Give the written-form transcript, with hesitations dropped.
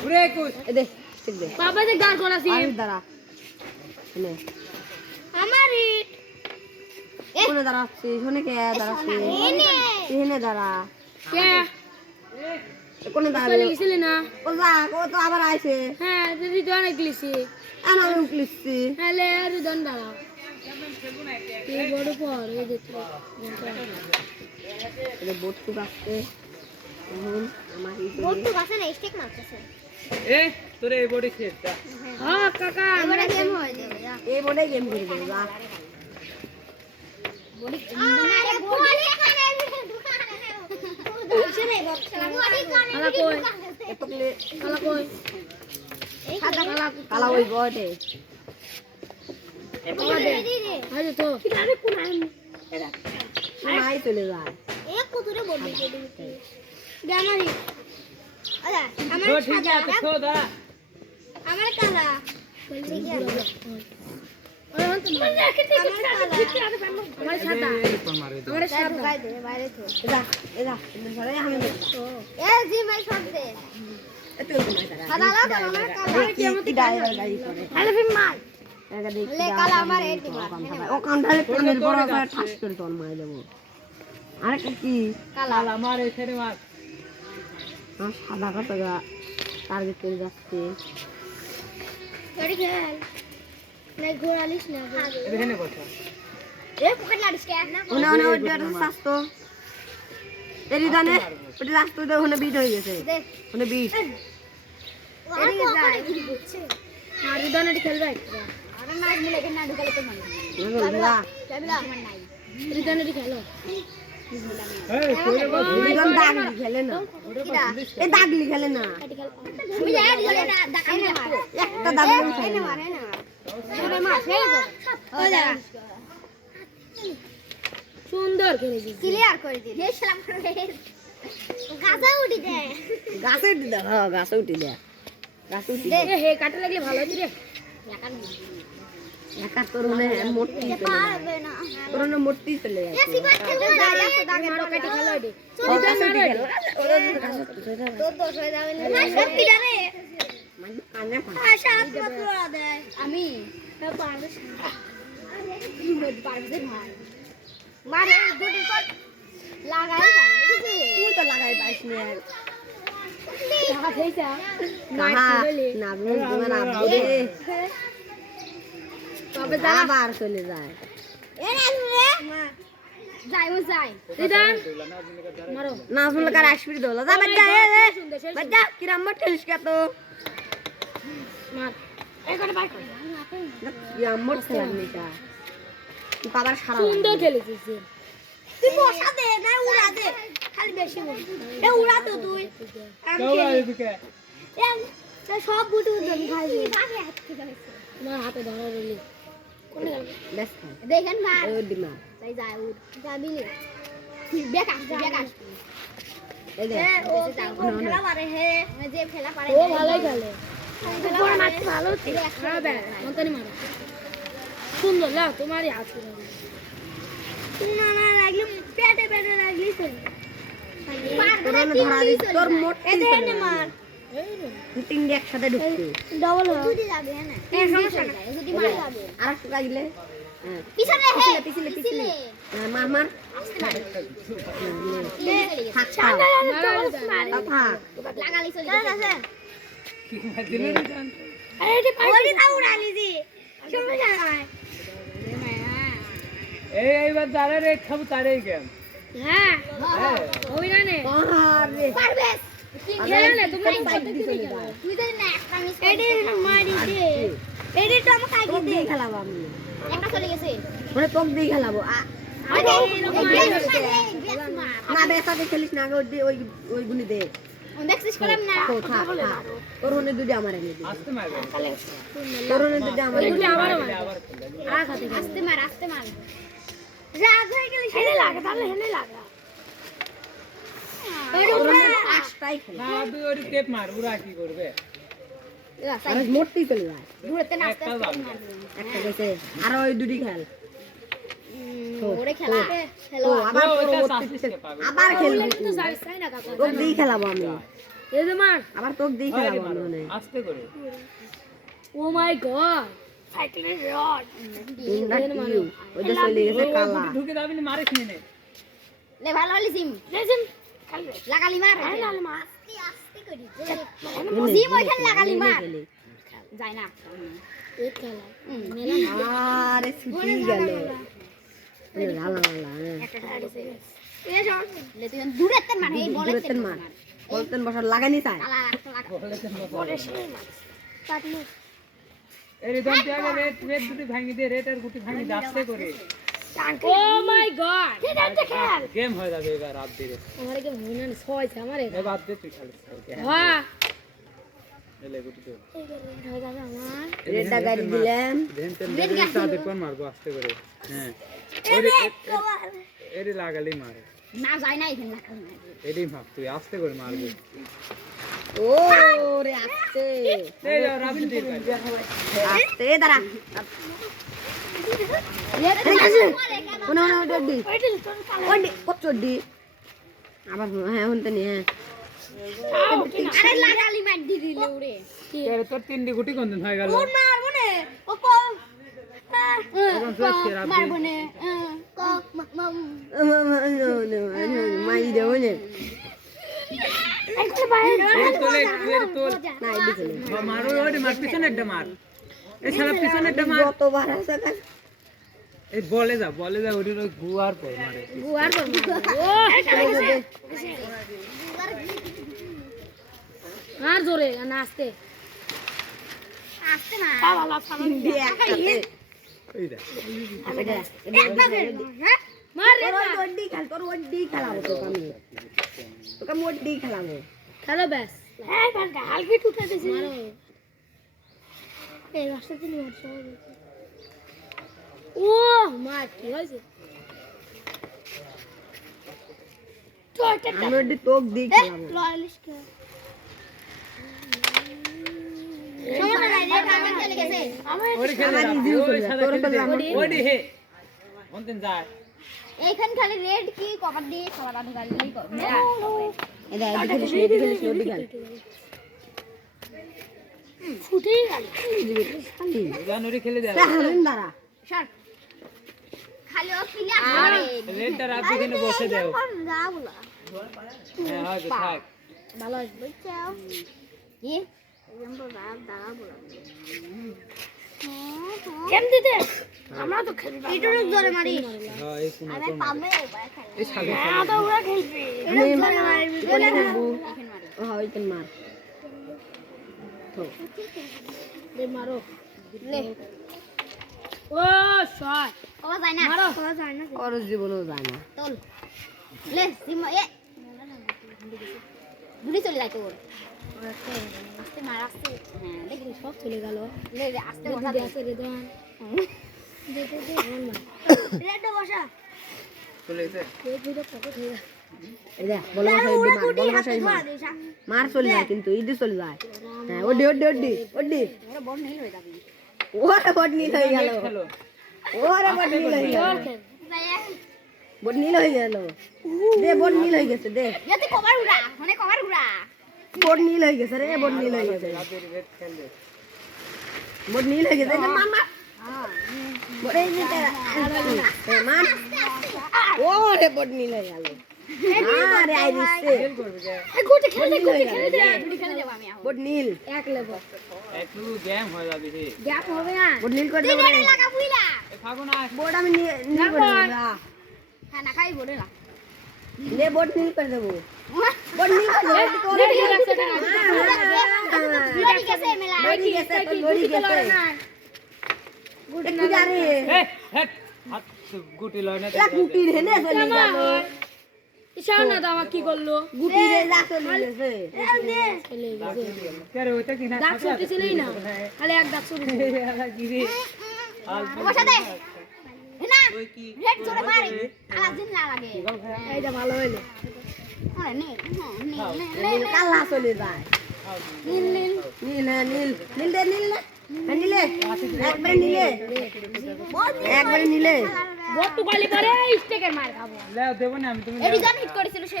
ঘুরে কুছ এ দে ঠিক দে বাবা যে গার গলা সি আমি দাঁড়া নে আমার ইট কোনে দাঁড়াচ্ছি শুনে কে দাঁড়াচ্ছি এনে দাঁড়া কে কোনে চলে দাঁড়াবে গেছিলি না ও যা ও তো আবার আইছে হ্যাঁ দিদি তো অনেক লিসি আমি উঠলিছি হ্যালে আর দন দাঁড়াও এই বড় পর এই দেখো এটা বট্টু গাছতে এখন আমার এই বট্টু গাছে না স্টিক মারতেছে এ তোরে এই বডি খেলতা হ্যাঁ কাকা এবারে গেম হয়ে যাবে যা এই বোর্ডে গেম করে দেবো যা বডি আরে বডি কানে বুঝছে রে বডি কানে কালা কই এতকলে কালা কই এই কালা কালা ওই বটে আরে তো আরে কোন আই নাই চলে যায় এক কুতুরে বডি কে দিতে গামারি আরে আমার তো ঠিক আছে তো দাঁড়া আমার কালা বলছি কি আরে হন তো আমার সাদা আমার সাদা ঢুকাই দে বাইরে তো এদা ধরে আমি এ জি মাই সব দে এত নাই তারা সাদা লাগা আমার কালা কি ড্রাইভার গাড়ি করে আরে ফির মার একা দেখি লে কালা আমার এই দিবা ও কান্ধালে কানের বড় করে ঠাস করে তোর মাই দেবো আরে কি কালা কালা মার এখানে মার আমার সাদা কত টার্গেট করে যাচ্ছে গাড়ি খেল নাই ঘোরালিস না এখানে বসো এ পকেট লাড়িস কে না ওনা ওনা ওটা স্বাস্থ্য এরি জানে ওটা রাস্তা তো ওখানে বিট হয়ে গেছে দে ওখানে বিট এদিকে যায় বুঝছে আর দনটি খেলবে আরে না মুলে কে না ঢুকালে তো মানে না চাবিলা আমার নাই দনটি খেলো এই তোরে বল দুজন দাগলি খেলে না কিরা এ দাগলি খেলে না তুমি যা দিলে না দেখাই না মার একটা দাগলি খেলে এনে না মার এনে মার সবে মার সেই তো ও যা সুন্দর খেলেছিস ক্লিয়ার করে দিল হে সালাম করে গাছে উঠি দে গাছে উঠি দে হ্যাঁ গাছে উঠি দে গাছে উঠি দে এ হে কাটে লাগলে ভালো হতো রে একা তোর মনে মোটি পারবে না তোর মনে মোটি চলে এ যাচ্ছে সিবার খেলতে দাঁড়িয়ে আছে দাগে মারো কাটে খেলো এটি ও গাছে উঠি খেলে তো দোষ হয়ে যাবে না সত্যি জানে কানে পান আশা মাত্র দে আমি পারবে পারবে ভাই মারে দুটি কর লাগাই তুই তো লাগাই পাইস না টাকা খেয়েছা কাহা না বল তোমার আব্বু রে তবে আবার চলে যায় এ না রে যাই ও যাই দিদান মারো না শুনলে কার আসবি দোলা যা বাচ্চা এ বাচ্চা কিরাম মত খেলিস কে তো মার এখানে বাইক কিরাম মত খেলাম এটা তুই বাবার সারা সুন্দর খেলেছিস তুই বসা দে না উড়া দে খালি বেশি বল এ উড়া তো তুই কেউ আইবে এ সব বুটু ধরে খাইবি ভাগে হাত থেকে তোমার হাতে ধরা রইলি কোনে গেল বেশ দেখেন মার ওই দিমা যাই যাই উঠ যাবি নে বেকার বেকার এই দে এ ও খেলা পারে হে যে খেলা পারে ও ভালোই খেলে বড় মাছ ভালো হ্যাঁ বে মন্তনি মারো সুন্দর লাও তোমারই হাত ধরে না না লাগলে পেটে পেটে লাগলি তো তোর না ধরা দিস তোর মোটি এ দে মার তিনটে একসাথে ঢুকছে ডবল দুটি যাবে না এ সমস্যা না যদি মার যাবে আর একটা লাগলে হ্যাঁ পিছনে হে পিছলে পিছলে মার মার থাক সামনে থাক থাক লাগালি চলে গেছে কি দিলে না জান আরে এটি পাইলি তা উড়ালি দি সমস্যা নাই এইবার যারা রেট খাবো তারই গেম হ্যাঁ ওই না নে আরে পারবে খেলে না তুমি বাইক দিয়ে চলে যায় তুই যদি না একটা মিস এটি মারি দে এটি তো আমাকে আগে তোক দে দিয়ে খেলাবো আমি একটা চলে গেছে মানে তোক দিয়ে খেলাবো আরে না বেসাতে খেলিস না আগে ওই ওই গুলি দে দেখছিস করলাম না তো থাক থাক তোর হনে দুটি আমার এনে দে আসতে মারবে তোর হনে দুটি আমার এনে এগুলি দে আমারও আবার আর খাতে আস্তে মার রাগ হয়ে গেলে হেলে লাগা তাহলে হেলে লাগা তোর হনে আটটাই খেলা না তুই ওই টেপ মার ওরা কি করবে আর মোটটি চলে যায় দূরেতে নাচতে একটা যাবে। একটা গেছে আর ওই দুটি খেল ওরে খেলা তো খেলো আবার ওইটা পরবর্তী সাসিসকে পাবে আবার খেলবি কিন্তু যাইছ না কাকা তোক দিয়ে খেলাবো আমি এই যে মার আবার তোক দিয়ে আরে খেলাবো মারো, মনে হয়। আস্তে করে ও মাই গড সাইকেলের রড তিনটা কিউ ওইটা চলে গেছে কালা ঢুকে যাবি না, মারিস নি নে। লে ভালো হলি সিম লেজিম খেলবে লাগালি মার আরে লাল মা সিম ওইখানে লাগালি মার যায় না এই খেলা আরে ছুটি গেল লালা লালা লে তুই দূরের তেন মার এই বলের দূরের তেন মার বলতেন বসার লাগানি চাই লাগা পাতলু এই রে দমতে আগে রেট দুটি ভাঙি দে, রেট আর গুটি ভাঙি দাস্তে করে। ও মাই গড খেল গেম হয়ে যাবে এবার রাত দিয়ে। আমার কি মনে না ছয়ছে আমার এ বাদ দে তুই খেলিস। হ্যাঁ এলে গুটি দে। হয়ে যাবে আমার রেডটা গাড়ি দিলাম দেন তেন রেট সাথে কোন মারবো আস্তে করে। হ্যাঁ ওরে এরে লাগালি মারে। না যায় না এখানে লাগালি মার এডি ভাব তুই আস্তে করে মারবি। ও রে আস্তে এই যাও রাত দিয়ে কাজ। আস্তে দাঁড়া ওনা ওনা ডডি ওডি কচডি আবার হ্যাঁ হুনতে নি হ্যাঁ আরে লাগালি মার দি দিলে ওরে তোর তোর তিনটি গুটি কোন দিন হয়ে গেল? কোন মারবো নে ও কো এখন চলছে রাত দিয়ে। মারবো নে কো মাই দেও নে এই তোলে এর তোল। না এডি চলে মারো ওরে মার পিছনে একটা মার। এই শালা পিছনে একটা মার। যতবার আছে কাজ এই বলে যা ওরে ওই গুয়ার পর মারে। গুয়ার পর ও আর জোরে না আস্তে আসতে না বাবা সামনে এই দেখ। মার রে তোর ওডি খেল তোর ওডি খেলাবো তোকে আমি তোকে ওডি খেলাবো খেলো ব্যাস হ্যাঁ বালটা হালকা টুটে দিছি মারো এই রাস্তা দিয়ে মার সব ও মার কি হইছে তো আমি ওডি তোক দি খেলাবো লয়ালিশ কে সমস্যা নাই রে কামে চলে গেছে ওরে খেলে আমার যা, ইজি ওরে চলে শালা তোর খেলে তো যা। আমার ওডি হে অন্তিম যায়। এইখান খালি রেড কি কভার দিয়ে খাবার ঢুকালেই কর এটা এদিকে খেলিস ওডি খেল ফুটেই গেল খালি জান ওরে খেলে দে। হারুন দাঁড়া সর খালি ও কিলে আরে রেটটা রাত দিয়ে বসে দেও। যা বলা হ্যাঁ হয়তো থাক। ভালো আসবে চাও কি এরকম রাত দাঁড়া বলা কেম দিতে আমরা তো খেলবি ইটুর ধরে মারি হ্যাঁ এই কোন আমি পাবে ওবা খালি এই শালা হ্যাঁ তো ওরা খেলবে আমি কোনে খেলবো ও হয় তেন মার তো রে মারো লে ও শট ও যায় না মারো ওর জীবনও যায় না তোল লে সিম এ গুলি চলে যায় তোর আস্তে মার আস্তে হ্যাঁ দেখি সব চলে গেল লে লে আস্তে বসা দিদি দে আছে রে দান দে আমার মা রেড বসা চলে গেছে। এই দুটো পকেট হয়ে গেল এই দেখ বল বসাই মার মার চলে যায় কিন্তু ইদি চলে যায় হ্যাঁ ওডি ওডি ওডি ওডি ওরা বড় নীল হয়ে যাবে ওরে বড নীল হয়ে গেল খেলো। ওরে বড নীল হয়ে গেল বড নীল হয়ে গেল দে বড নীল হয়ে গেছে দে ইয়াতে কভার উড়া মানে কভার উড়া বড নীল হয়ে গেছে রে বড নীল হয়ে গেছে রাতের রেট খেলে। বড নীল হয়ে গেছে মার মার বড এই যে মার ওরে বড নীল হয়ে গেল আরে আই দিছে খেল করবে কে? গুটি খেলে গুটি খেলে দে গুলি খেলে দেব আমি বড নীল এক লেবো একটু গেম হয়ে যাবে রে। গ্যাপ হবে না বড নীল করে তুই দেব রেড লাগা বুইলা এ থাকো না। বড আমি নীল করে দেব হ্যাঁ না খাই বড় না ले बोट नील कर देबो बोट नील कर देबो রেডি লাগছে না লড়ি গেছে মেলা गोड़ी कैसे तो गोड़ी कैसे गुटी जा रही है এ হেট হাত গুটি লয় না। एक गुटी रे ने चली गलो ইশারা না দাও কি করলো गुटी रे ला चली गए চলে গেছে কে রে ওইটা কি না? দাগ ছুটি ছিলই না খালি এক দাগ ছুটি ছিল। কি রে? আর বসা দে না ওই কি? রেড জোরে মারি আলাদা দিন না লাগে এইটা ভালো হইলো আরে নীল নীল नील काला चली जाए নীল নীল नील है नील नील दे नील है नीले एक बार नीले एक बार नीले বট্টু গালি পরে স্টেকের মার খাবো লেও দেব না আমি তুমি এডি জান হিট করেছিল সে